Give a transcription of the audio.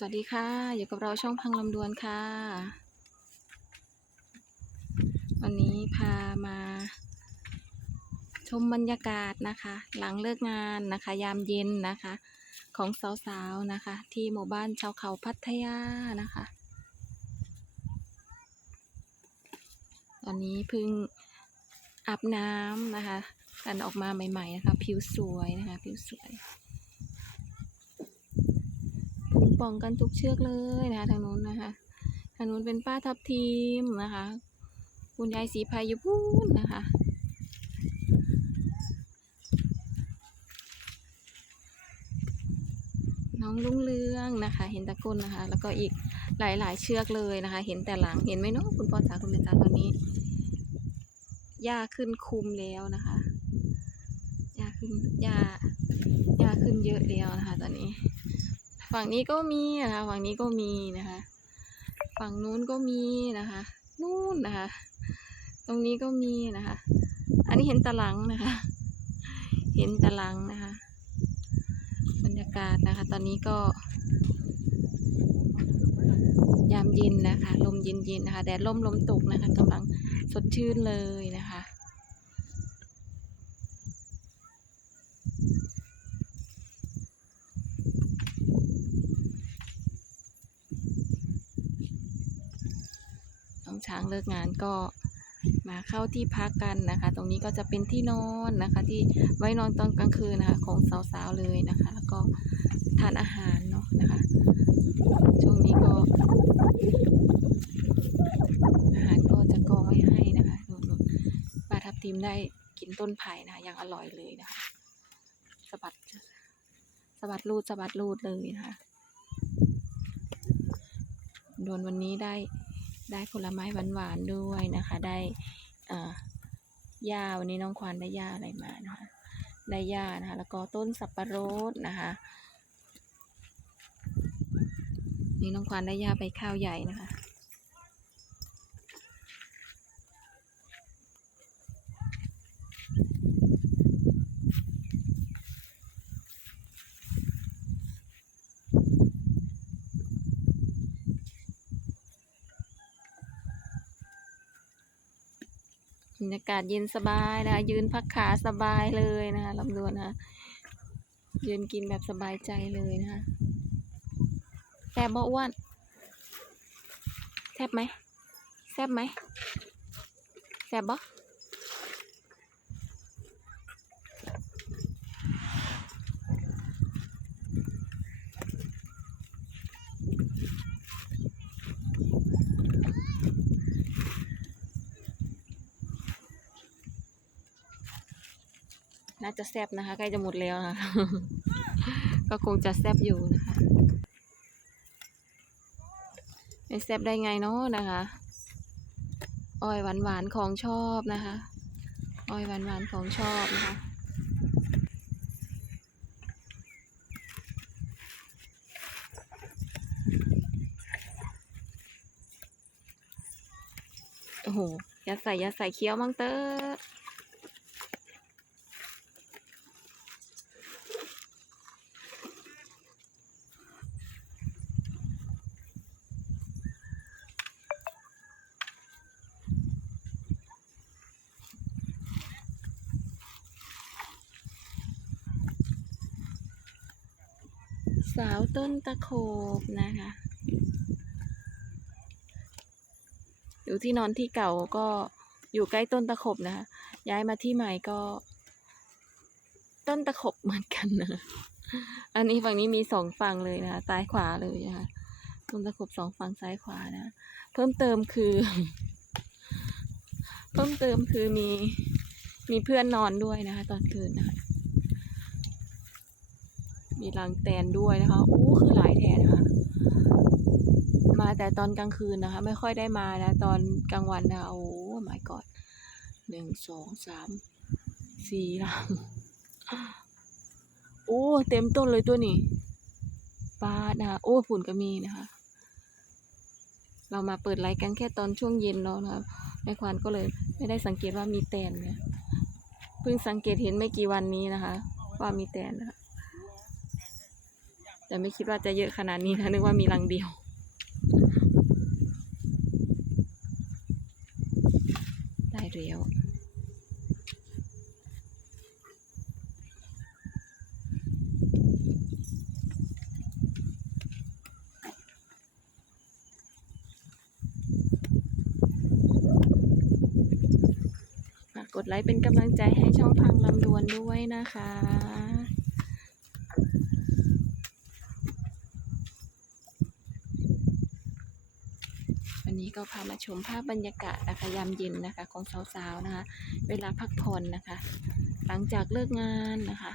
สวัสดีค่ะ อยู่กับเราช่องพังลำดวนค่ะ วันนี้พามา ชมบรรยากาศนะคะ หลังเลิกงานนะคะ ยามเย็นนะคะ ของสาวๆนะคะ ที่หมู่บ้านชาวเขาพัทยานะคะ ตอนนี้เพิ่งอาบน้ำนะคะ กันออกมาใหม่ๆนะคะ ผิวสวยนะคะ ผิวสวย ป่องกันทุกเชือกเลยนะคะทางนู้นนะคะทางนู้นเป็นป้าทับทีมนะคะ คุณยายสีพายอยู่พูนนะคะน้องลุงเรืองนะคะ เห็นตะก้นนะคะ แล้วก็อีกหลายๆ เชือกเลยนะคะ เห็นแต่หลังเห็นไหมเนาะคุณพ่อจ๋าคุณแม่จ๋าตอนนี้หญ้าขึ้นคุมแล้วนะคะหญ้าขึ้นหญ้าหญ้าขึ้นเยอะแล้วนะคะ ตอนนี้ ฝั่งนี้ก็มีนะคะฝั่งนี้ก็มีนะคะ ฝั่งนู้นก็มีนะคะ นู่นนะคะ ตรงนี้ก็มีนะคะ อันนี้เห็นตะลังนะคะ เห็นตะลังนะคะ บรรยากาศนะคะ ตอนนี้ก็ ยามเย็นนะคะ ลมเย็นๆนะคะ แดดล่มลมตกนะคะกำลังสดชื่นเลยนะคะ น้อง ช้างเลิกงานก็มาเข้าที่พักกันนะคะ ตรงนี้ก็จะเป็นที่นอนนะคะ ที่ไว้นอนตอนกลางคืนนะคะ ของสาวๆเลยนะคะ แล้วก็ทานอาหารเนาะนะคะ ช่วงนี้ก็ อาหารก็จะกองไว้ให้นะคะนนปลาทับทิมได้กินต้นไผ่นะคะอย่างอร่อยเลยนะคะสะบัดสะบัดรูดสะบัดรูดเลยนะคะ โดนวันนี้ได้ ได้ผลไม้หวานๆด้วยนะคะ ได้เอ่อหญ้าวันนี้น้องควานได้หญ้าอะไรมานะคะ ได้หญ้านะคะ แล้วก็ต้นสับปะรดนะคะ นี่น้องควานได้หญ้าไปข้าวใหญ่นะคะ บรรยากาศเย็นสบายนะคะ ยืนพักขาสบายเลยนะคะลำดวนนะคะยืนกินแบบสบายใจเลยนะคะแซ่บบ่อ้วนแซ่บไหมแซ่บไหมแซ่บบ่ น่าจะแซบนะคะ ใกล้จะหมดแล้วนะคะก็คงจะแซบอยู่นะคะไม่แซบได้ไงเนาะนะคะอ้อยหวานหวานของชอบนะคะอ้อยหวานหวานของชอบนะคะโอ้โหอย่าใส่อย่าใส่เคี้ยวมั่งเตอ สาวต้นตะโขบนะคะ อยู่ที่นอนที่เก่าก็อยู่ใกล้ต้นตะขบนะคะ ย้ายมาที่ใหม่ก็ ต้นตะขบเหมือนกันนะ อันนี้ฝั่งนี้มีสองฝั่งเลยนะคะ ซ้ายขวาเลยนะคะ ต้นตะขบสองฝั่งซ้ายขวานะ เพิ่มเติมคือ เพิ่มเติมคือมีมีเพื่อนนอนด้วยนะคะ ตอนคืนนะคะ มีรังแตนด้วยนะคะอู้คือหลายแทนนะคะมาแต่ตอนกลางคืนนะคะ ไม่ค่อยได้มานะ ตอนกลางวันนะโอ้ my god หนึ่งสองสามสี่ลำโอ้เต็มต้นเลยตัวนี้ปลาดนะคะโอ้ฝุ่นก็มีนะคะ เรามาเปิดไลฟ์กันแค่ตอนช่วงเย็นเนาะนะคะแม่ควานก็เลยไม่ได้สังเกตว่ามีแตนเนี่ยเพิ่งสังเกตเห็นไม่กี่วันนี้นะคะ ว่ามีแตนนะคะ แต่ไม่คิดว่าจะเยอะขนาดนี้นะนึกว่ามีรังเดียว ได้แล้วฝากกดไลค์เป็นกำลังใจให้ช่องพังลำดวนด้วยนะคะ ก็พามาชมภาพบรรยากาศนะคะยามเย็นนะคะ ของสาวๆนะคะ เวลาพักผ่อนนะคะ หลังจากเลิกงานนะคะ